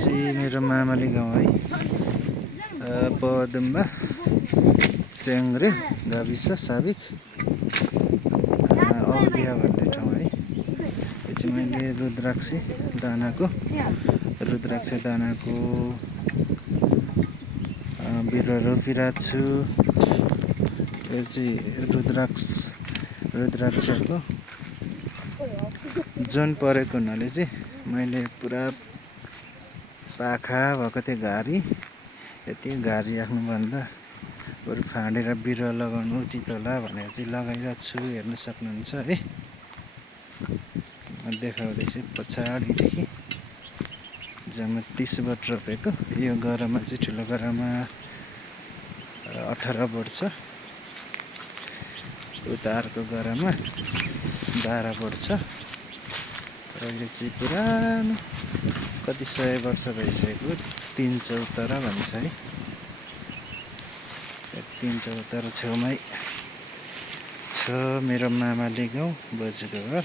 चाहिँ मेरो मामाले गाउँ है, पदुम्बा च्याङ्रे गाविस साबिक औलिया भन्ने ठाउँ है। यो चाहिँ मैले रुद्राक्ष दानाको बिरुवा रोपिरहेको छु। यो चाहिँ रुद्राक्षको जुन परेको हुनाले चाहिँ मैले पुरा पाखा भएको थियो घारी, यति घारी राख्नुभन्दा बरु फाँडेर बिरुवा लगाउनु उचित होला भनेर चाहिँ लगाइरहेको छु। हेर्न सक्नुहुन्छ है, देखाउँदैछु पछाडिदेखि जम्मा 30 बोट रोपेको। यो गरामा चाहिँ ठुलो गरामा 18 बोट छ, उता अर्को गरामा 12 बोट छ। अहिले चाहिँ पुरानो कति 100 वर्ष भइसकेको 3 चौतारा भन्छ है। 3 चौतारा छेउमै छ मेरो मामाले गाउँ, बोजूको घर।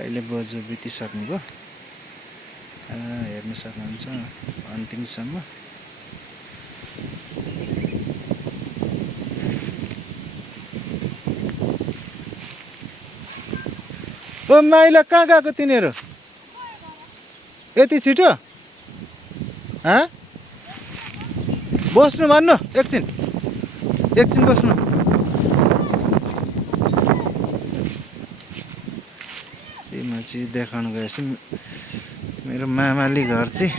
अहिले बोजू बितिसक्नुभयो, हेर्न सक्नुहुन्छ अन्तिमसम्म। ओ माइला कहाँ गएको तिनीहरू यति छिटो? बस्नु भन्नु, एकछिन बस्नु। म चाहिँ देखाउनु गएछु मेरो मामाले घर चाहिँ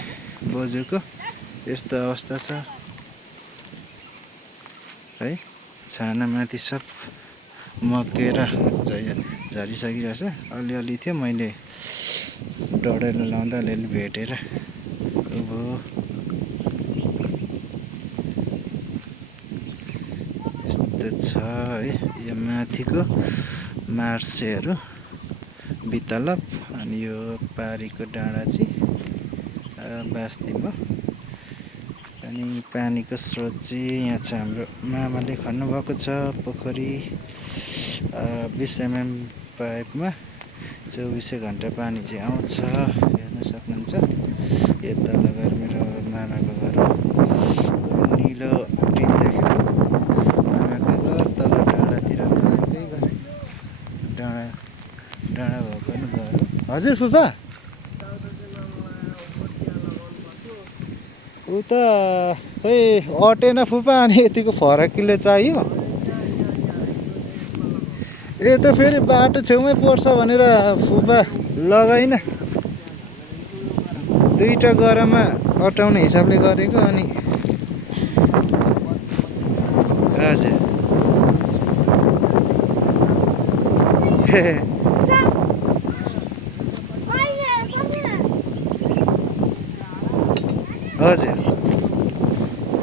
बोजूको यस्तो अवस्था छ है। छानामाथि सब मक्केर झरिसकिरहेछ। अलिअलि थियो, मैले डढेर लाउँदा अलिअलि भेटेर यस्तो छ है। यो माथिको मार्सेहरू बितलप, अनि यो पारीको डाँडा चाहिँ बास्तीमा। अनि पानीको स्रोत चाहिँ यहाँ छ, हाम्रो मामाले खन्नुभएको छ पोखरी। 20 mm पाइपमा 24 घन्टा पानी चाहिँ आउँछ, हेर्न सक्नुहुन्छ। यो तल घर मेरो मामाको घर हो, निलो टिन देखेको मामाको घर। तल डाँडातिर मामाकै घर, डाँडा भएको पनि घर हो। हजुर फुपा, उता खै अटेन फुपा, अनि यतिको फरकिलो चाहियो। ए त फेरि बाटो छेउमै पर्छ भनेर फुपा लगाइन। 2टा गरामा अटाउने हिसाबले गरेको। अनि हजुर हजुर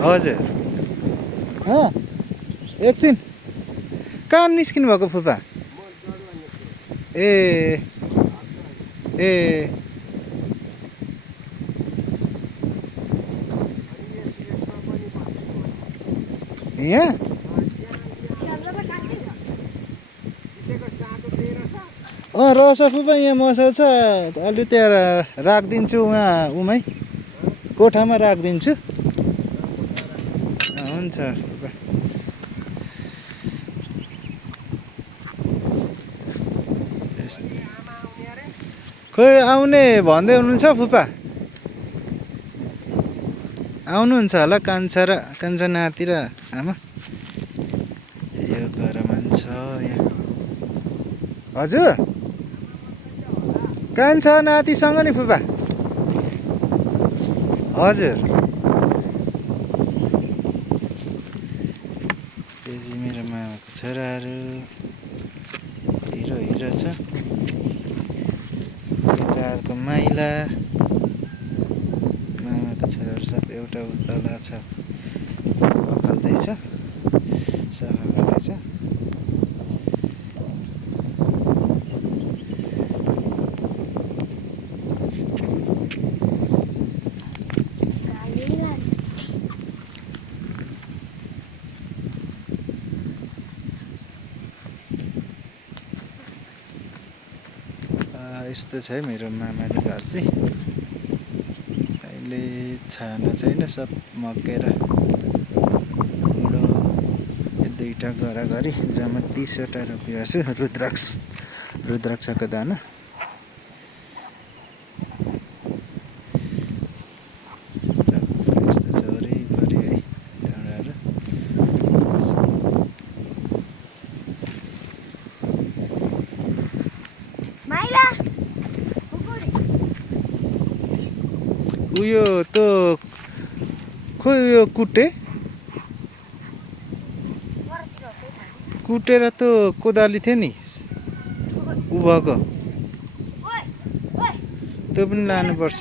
हजुर। एकछिन कहाँ निस्किनु भएको फुपा? ए यहाँ रहेछ फुपा, यहाँ मसा छ। अलि त्यहाँ राखिदिन्छु, उमै कोठामा राखिदिन्छु। हुन्छ फुपा। खोइ आउने भन्दै हुनुहुन्छ फुपा, आउनुहुन्छ होला कान्छा नाति र आमा। यो गरामा छ यहाँ। हजुर कान्छा नातिसँग नि फुपा? हजुर। त्यसै मेरो मामाको छोराहरू हिरो छ। अर्को माइला, मामाको छोराहरू सब एउटा उतला छ, पखाल्दैछ, सफा गर्दैछ। यस्तो छ है मेरो मामाको घर चाहिँ। अहिले छाना छैन, सब मकेर बुढो दुईवटा गरागरी जम्मा 30वटा रोपिएको छु रुद्राक्षको दाना। यस्तो छ वरिपरि है डाँडाहरू। उयो त खोइ उयो कुटेर त कोदाली थियो नि उ भएको त्यो पनि लानुपर्छ।